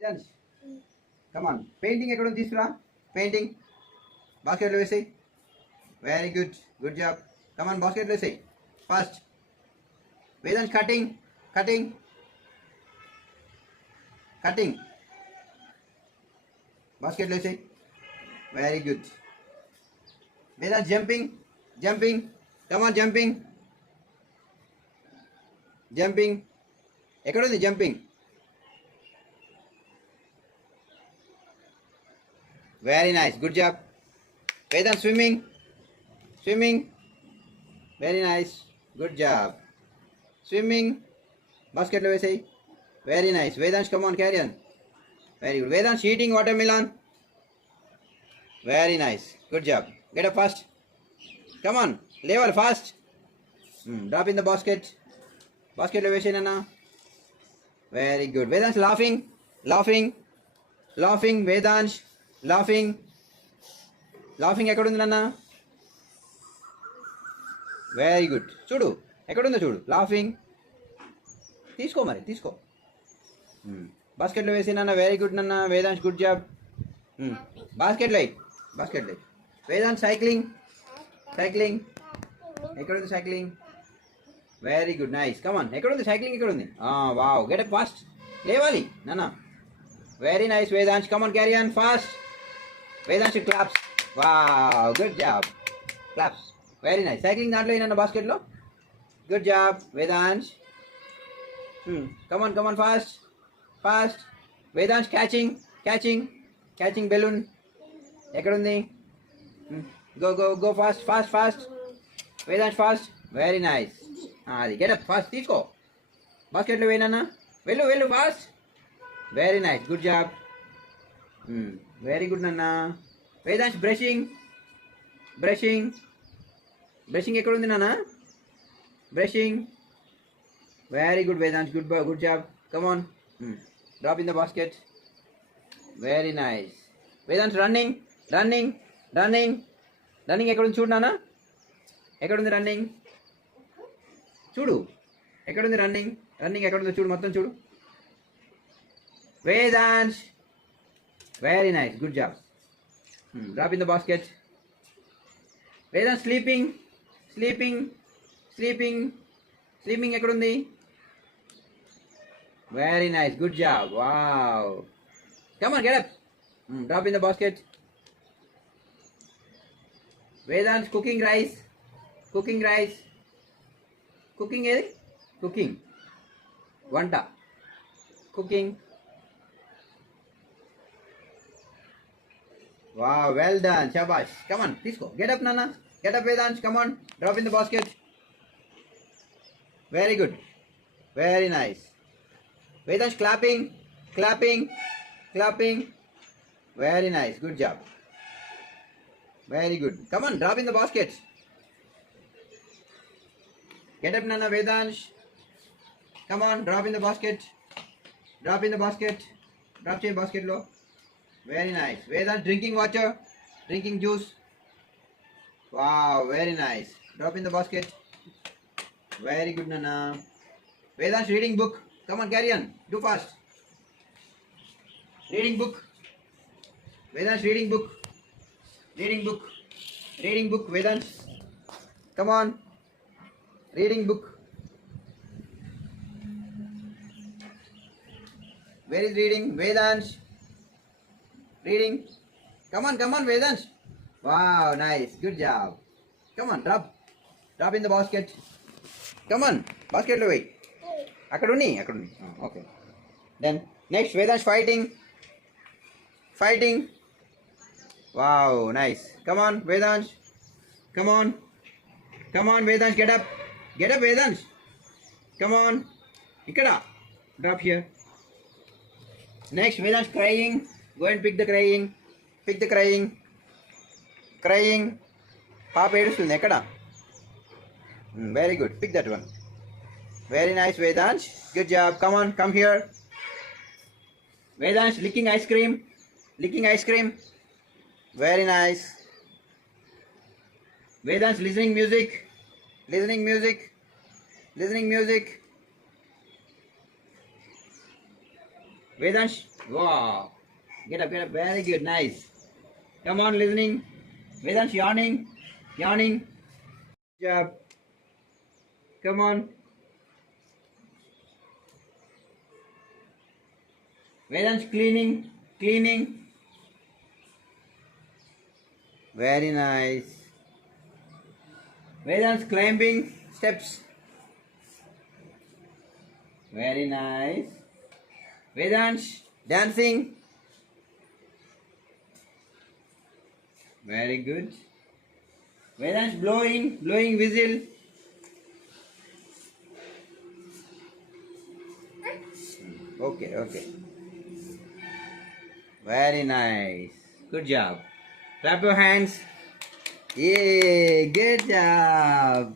Jans, come on. Painting ఎక్కడ ఉంది తీసుకురా. Painting. Basket లో వేసేయ్. Very good. Good job. Come on, basket లో వేసేయ్. Fast. Vedant cutting. Cutting. Cutting. Basket లో వేసేయ్. Very good. Vedant jumping. Jumping. Come on, jumping. Jumping. ఎక్కడ ఉంది jumping? Very nice. Good job. Vedant swimming. Swimming. Very nice. Good job. Swimming. Basket lo vesey. Very nice. Vedant, come on, carry on. Very good. Vedant eating watermelon. Very nice. Good job. Get up fast. Come on. Level fast. Drop in the basket. Basket lo vesey nana. Very good. Vedant laughing. Laughing. Laughing. Vedant. Laughing laughing ఎక్కడుంది నాన్న very good చూడు ఎక్కడుందో చూడు laughing తీసుకో మరి తీసుకో బాస్కెట్లో వేసి నాన్న వెరీ గుడ్ నాన్న వేదాంశ్ గుడ్ జాబ్ బాస్కెట్లో బాస్కెట్లో వేదాంశ్ సైక్లింగ్ సైక్లింగ్ ఎక్కడుంది cycling very good nice come on ఎక్కడుంది సైక్లింగ్ ఎక్కడుంది వావ్ గెట్ అప్ ఫాస్ట్ లేవాలి నాన్న very nice Vedansh come on carry on fast Vedant claps. Wow, good job. Claps. Very nice. Cycling దాంట్లో ఏనన్నా బాస్కెట్లో good job Vedansh come on fast fast Vedansh catching catching catching balloon ఎక్కడుంది go fast fast fast Vedansh fast very nice అది get up fast తీసుకో బాస్కెట్లో వేయనన్నా వెళ్ళు fast very nice good job very good నాన్న వేదాంశ్ బ్రషింగ్ బ్రషింగ్ ఎక్కడ ఉంది నాన్న brushing very good Vedansh good job come on drop in the basket very nice Vedansh running ఎక్కడ ఉంది చూడు నాన్న ఎక్కడుంది రన్నింగ్ చూడు ఎక్కడుంది రన్నింగ్ ఎక్కడుందో చూడు మొత్తం చూడు Vedansh Very nice. Good job. Drop in the basket. Vedant sleeping. ఎక్కడ ఉంది Very nice. Good job. Wow. Come on, get up. Drop in the basket. Vedant cooking rice. Cooking ఏది Cooking. వంట Cooking. Wow, well done. Shabash. Come on, please go. Get up, Nana. Get up, Vedant. Come on. Drop in the basket. Very good. Very nice. Vedant clapping. Very nice. Good job. Very good. Come on, drop in the basket. Get up, Nana. Vedant. Come on, drop in the basket. Drop in basket low. Very nice. Vedant drinking water, drinking juice. Wow, very nice. Drop in the basket. Very good, Nana. Vedant reading book. Come on, carry on. Do fast. Reading book. Vedant reading book. Vedant. Come on. Reading book. Where is reading? Vedant. Reading. Come on, Vedant. Wow, nice. Good job. Come on, drop in the basket. Come on, basket lo wait. అక్కడ ఉన్ని Okay. Then next Vedant fighting. Wow, nice. Come on, Vedant. Come on, Vedant. Get up, Vedant. Come on. Ikkada. Drop here. Next Vedant crying. Go and pick the crying. పాప ఏడుస్తుంది ఎక్కడ very good pic that one very nice Vedansh good job come here Vedansh licking ice cream very nice Vedansh listening music Vedant Wow. Get up, get up. Very good. Nice. Come on, listening. Vedant yawning. Yawning. Good job. Come on. Vedant cleaning. Cleaning. Very nice. Vedant climbing steps. Very nice. Vedant dancing. Very good. Vedant blowing whistle. Okay, okay. Very nice. Good job. Clap your hands. Yay, good job.